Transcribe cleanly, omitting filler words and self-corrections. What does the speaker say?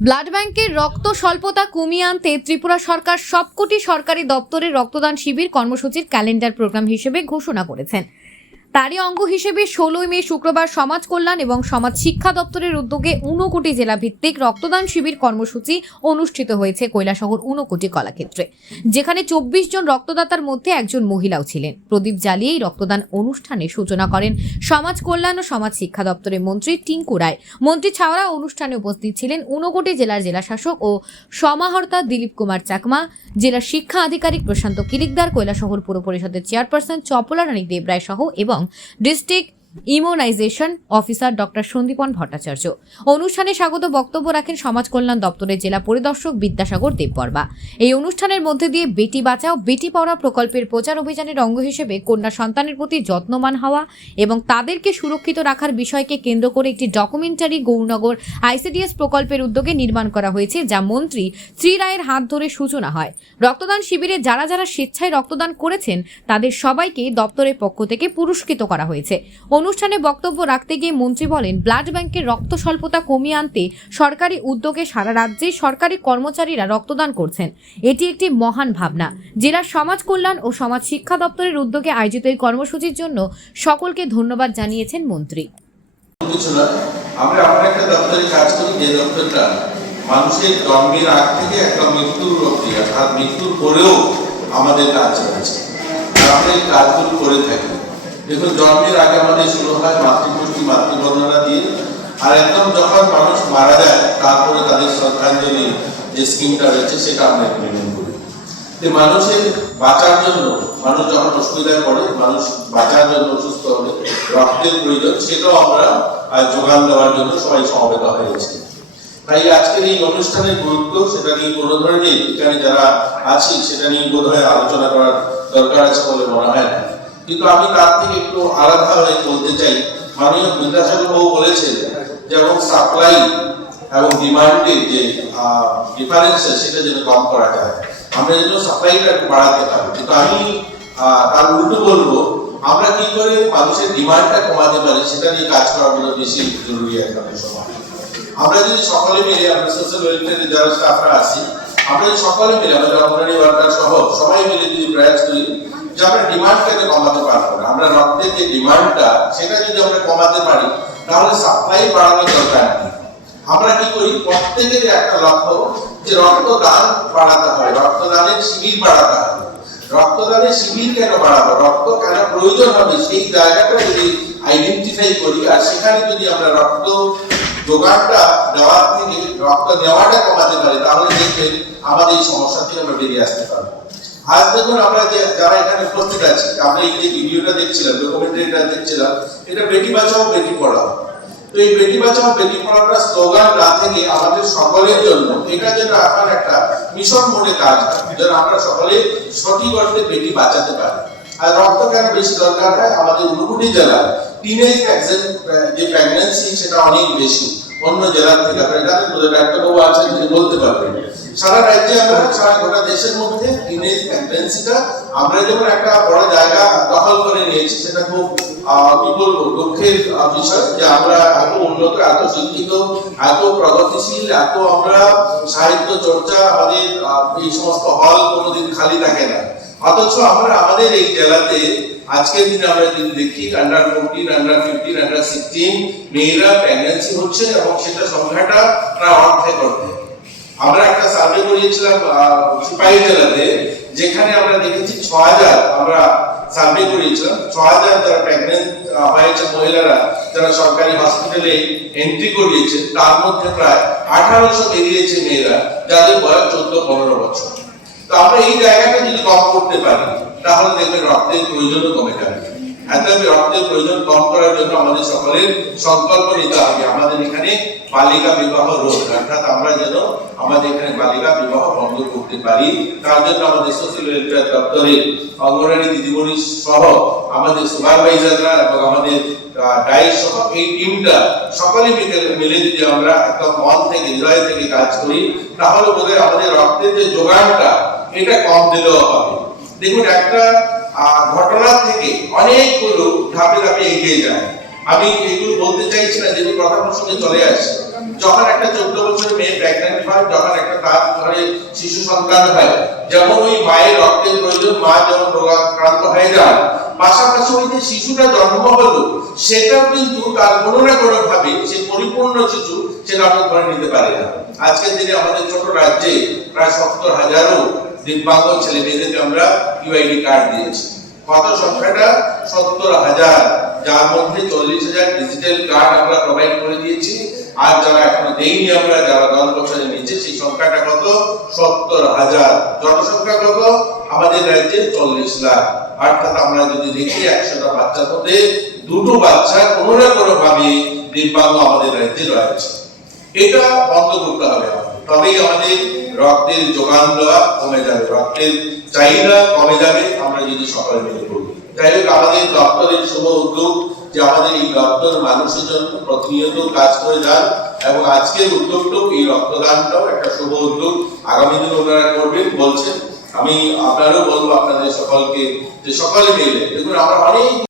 Blood ব্যাংকের রক্ত স্বল্পতা কমিয়ে আনতে ত্রিপুরা সরকার সবকটি সরকারি দপ্তরে রক্তদান শিবির কর্মসূচির ক্যালেন্ডার প্রোগ্রাম হিসেবে ঘোষণা করেছেন। তারই অঙ্গ হিসেবে 16 মে শুক্রবার সমাজ কল্যাণ এবং সমাজ শিক্ষা দপ্তরের উদ্যোগে ঊনকোটি জেলা ভিত্তিক রক্তদান শিবির কর্মসূচি অনুষ্ঠিত হয়েছে কৈলাসহর ঊনকোটি কলাক্ষেত্রে, যেখানে 24 জন রক্তদাতার মধ্যে একজন মহিলাও ছিলেন। প্রদীপ জ্বালিয়ে রক্তদান অনুষ্ঠানের সূচনা করেন সমাজ কল্যাণ ও সমাজ শিক্ষা দপ্তরের মন্ত্রী টিঙ্কু রায়। মন্ত্রী ছাড়া অনুষ্ঠানে উপস্থিত ছিলেন ঊনকোটি জেলার জেলাশাসক ও সমাহর্তা দিলীপ কুমার চাকমা, জেলা শিক্ষা আধিকারিক প্রশান্ত কিলিকদার, কৈলাসহর পুর পরিষদের চেয়ারপারসন চপলা রানী দেবরায় সহ এবং district immunisation officer doctor Sandipan Bhattacharya. অনুষ্ঠানে স্বাগত বক্তব্য রাখেন সমাজ কল্যাণ দপ্তরের জেলা পরিদর্শক বিদ্যাসাগর দেববর্মা। এই অনুষ্ঠানের মধ্যে দিয়ে বেটি বাঁচাও বেটি পড়াও প্রকল্পের প্রচার অভিযানের অঙ্গ হিসেবে কন্যা সন্তানের প্রতি যত্নবান হওয়া এবং তাদেরকে সুরক্ষিত রাখার বিষয়কে কেন্দ্র করে একটি ডকুমেন্টারি গৌরনগর আইসিডিএস প্রকল্পের উদ্যোগে নির্মাণ করা হয়েছে, যা মন্ত্রী শ্রী রায়ের হাত ধরে সূচনা হয়। রক্তদান শিবিরে যারা যারা স্বেচ্ছায় রক্তদান করেছেন তাদের সবাইকে দপ্তরের পক্ষ থেকে পুরস্কৃত করা হয়েছে। অনুষ্ঠানে বক্তব্য রাখতে গিয়ে মন্ত্রী বলেন, ব্লাড ব্যাংকের রক্ত স্বল্পতা কমিয়ে আনতে সরকারি উদ্যোগে সারা রাজ্যে সরকারি কর্মচারীরা রক্তদান করছেন। এটি একটি মহান ভাবনা। জেলার সমাজ কল্যাণ ও সমাজ শিক্ষা দপ্তরের উদ্যোগে আয়োজিত এই কর্মসূচির জন্য সকলকে ধন্যবাদ জানিয়েছেন মন্ত্রী। আমরা এমন একটা দপ্তরে কাজ করি যে দপ্তরটা মানুষের জন্মের আগ থেকে একটা মৃত্যুর অবধি অর্থাৎ মৃত্যুর পরেও আমাদের কাজ চলছে, আর আমরা এই কাজগুলো করে থাকি। দেখুন, জন্মের আগে আমাদের শুরু হয় মাতৃপুষ্টি মাতৃবন্দনা দিয়ে, আর একদম যখন মানুষ মারা যায় তারপরে তাদের শ্রদ্ধাঞ্জলি যে স্কিমটা রয়েছে সেটা আমরা ইমপ্লিমেন্ট করি। মানুষের বাঁচার জন্য, মানুষ যখন অসুবিধায় পড়ে, মানুষ বাঁচার জন্য অসুস্থ হলে রক্তের প্রয়োজন, সেটাও আমরা যোগান দেওয়ার জন্য সবাই সমবেত হয়েছে। তাই আজকের এই অনুষ্ঠানের গুরুত্ব সেটা নিয়ে কোনো ধরনের এখানে যারা আছি সেটা নিয়ে বোধহয় আলোচনা করার দরকার আছে বলে মনে হয় না, কিন্তু আমি তার থেকে একটু আলাদা হয়ে বলতে চাই। মাননীয় বিদ্যাসাগর বাবু বলেছেন যেমন সাপ্লাই এবং ডিমান্ডের যে ডিফারেন্স সেটা যেন কম করা যায়, আমরা যেন সাপ্লাইটা একটু বাড়াতে পারি। কিন্তু আমি তার উল্টো বলবো, আমরা কি করে মানুষের ডিমান্ডটা কমাতে পারি সেটা নিয়ে কাজ করার মতো বেশি জরুরি একটা সময়। আমরা যদি সকলে মিলে, আমরা সোশ্যাল ওয়েলফেয়ারে যারা স্টাফরা আছি, আমরা যদি সকলে মিলে, আমাদের অঙ্গনওয়াড়ি ওয়ার্কার সহ সবাই মিলে যদি প্রয়াস করি যে আমরা ডিমান্ডটাকে কমাতে পারবো না, আমরা রক্তের যে ডিমান্ডটা সেটা যদি আমরা কমাতে পারি তাহলে সাপ্লাই বাড়ানোর দরকার নেই। আমরা কি করি, প্রত্যেকের একটা লক্ষ্য যে রক্তদান বাড়াতে হবে, রক্তদানের শিবির বাড়াতে হবে। রক্তদানের শিবির কেন বাড়াবো, রক্ত কেন প্রয়োজন হবে সেই জায়গাটা যদি আইডেন্টিফাই করি, আর সেখানে যদি আমরা রক্ত যোগানটা দেওয়ার থেকে রক্ত নেওয়াটা কমাতে পারি, তাহলে দেখবেন আমাদের এই সমস্যা থেকে আমরা বেরিয়ে আসতে পারবো। আজ দেখুন, আমরা যে যারা এখানে উপস্থিত আছি, আমরা এই যে ভিডিওটা দেখছিলাম, ডকুমেন্টারিটা দেখছিলাম, এটা বেটি বাঁচাও বেটি পড়াও। তো এই বেটি বাঁচাও বেটি পড়াওটা স্লোগান না থেকে আমাদের সকলের জন্য এটা যেন এখন একটা মিশন মোডে কাজ হয়, যেন আমরা সকলে সঠিক অর্থে বেটি বাঁচাতে পারি। আর রক্ত কেন বেশি দরকার হয়, আমাদের ঊনকোটি জেলায় টিনেজ যে প্রেগন্যান্সি সেটা অনেক বেশি অন্য জেলার থেকে। আপনারা জানেন, ডাক্তারবাবু আছেন তিনি বলতে পারবেন, সারা রাজ্যে আমরা সারা গোটা দেশের মধ্যে টিনেজ প্রেগন্যান্সিটা আমরা যেমন একটা বড় জায়গা দখল করে নিয়েছি, সেটা খুব কি বলবো দুঃখের বিষয় যে আমরা এত উন্নত, এত শিক্ষিত, এত প্রগতিশীল, এত আমরা সাহিত্য চর্চা, আমাদের এই সমস্ত হল কোনোদিন খালি থাকে না, অথচ আমরা আমাদের এই জেলাতে আজকের দিনে আমরা যদি দেখি আন্ডার 14, আন্ডার 15, আন্ডার 16 মেয়েরা প্রেগন্যান্সি হচ্ছে এবং সেটা সংখ্যাটা প্রায় অর্ধেক। আমরা একটা সার্ভে করিয়েছিলাম সিপাহী জেলাতে, যেখানে আমরা দেখেছি 6000 আমরা সার্ভে করিয়েছিলাম, 6000 যারা প্রেগন্যান্ট হয়েছে মহিলারা যারা সরকারি হসপিটালে এন্ট্রি করিয়েছে, তার মধ্যে প্রায় 1800 বেরিয়েছে মেয়েরা যাদের বয়স 14-15 বছর। তো আমরা এই জায়গাটা যদি কম করতে পারি তাহলে দেখবেন রক্তের প্রয়োজনও কমে যাবে। রক্তের প্রয়োজন কম করার জন্য আমাদের সকলের সংকল্প নিতে হবে। আমাদের এখানে বালিকা বিবাহ রোধ, অর্থাৎ আমরা যেন আমাদের এখানে বালিকা বিবাহ বন্ধ করতে পারি, তার জন্য আমাদের সোশ্যাল ওয়েলফেয়ার দপ্তরের অঙ্গনওয়াড়ি দিদিমণি সহ আমাদের সুপারভাইজাররা এবং আমাদের ডায়েট সহ এই টিমটা সকলে মিলে যদি আমরা একটা মন থেকে, হৃদয় থেকে কাজ করি, তাহলে বোধহয় আমাদের রক্তের যে যোগানটা এটা কম দিলেও হবে। দেখুন, একটা ঘটনা থেকে অনেকগুলো ধাপে ধাপে এগিয়ে যায়। আমি এগুলো বলতে চাইছি না, যেগুলো কথা প্রসঙ্গে চলে আসছে। যখন একটা 14 বছরের মেয়ে প্রেগন্যান্ট হয়, যখন একটা তার ঘরে শিশু সন্তান হয়, যেমন ওই মায়ের রক্তের প্রয়োজন, মা যেমন রোগাক্রান্ত হয়ে যান, পাশাপাশি ওই যে শিশুটা জন্ম হলো সেটাও কিন্তু তার কোনো না কোনো ভাবে সে পরিপূর্ণ শিশু সেটা আমরা ধরে নিতে পারি না। আজকের দিনে আমাদের ছোট রাজ্যে প্রায় 70,000 দিব্যাঙ্গ ছেলে মেয়েদেরকে আমরা ইউআইডি কার্ড দিয়েছি। কত সংখ্যাটা? 70,000, যার মধ্যে 40,000 ডিজিটাল কার্ড আমরা প্রোভাইড করে দিয়েছি। আর যারা এখনো দেইনি আমরা, যারা 10 বছরের নিচে, সেই সংখ্যাটা কত? 70,000। জনসংখ্যা কত আমাদের রাজ্যে? 40 লাখ। অর্থাৎ আমরা যদি দেখি 100টা বাচ্চার মধ্যে 2টো বাচ্চা কোনো না কোনো ভাবে দিব্যাঙ্গ আমাদের রাজ্যে রয়েছে। এটা বন্ধ করতে হবে, তবেই আমাদের রক্তের যোগান দেওয়া কমে যাবে, রক্তের চাহিদা কমে যাবে, আমরা যদি সকলে মিলে করি। যাই হোক, আমাদের দপ্তরের শুভ উদ্যোগ যে আমাদের এই দপ্তর মানুষের জন্য প্রতিনিয়ত কাজ করে যান, এবং আজকের উদ্যোগটাও, এই রক্তদানটাও একটা শুভ উদ্যোগ। আগামী দিনে ওনারা করবেন বলছেন। আমি আপনারও বলবো আপনাদের সকলকে যে সকলে মিলে, দেখুন আমরা অনেক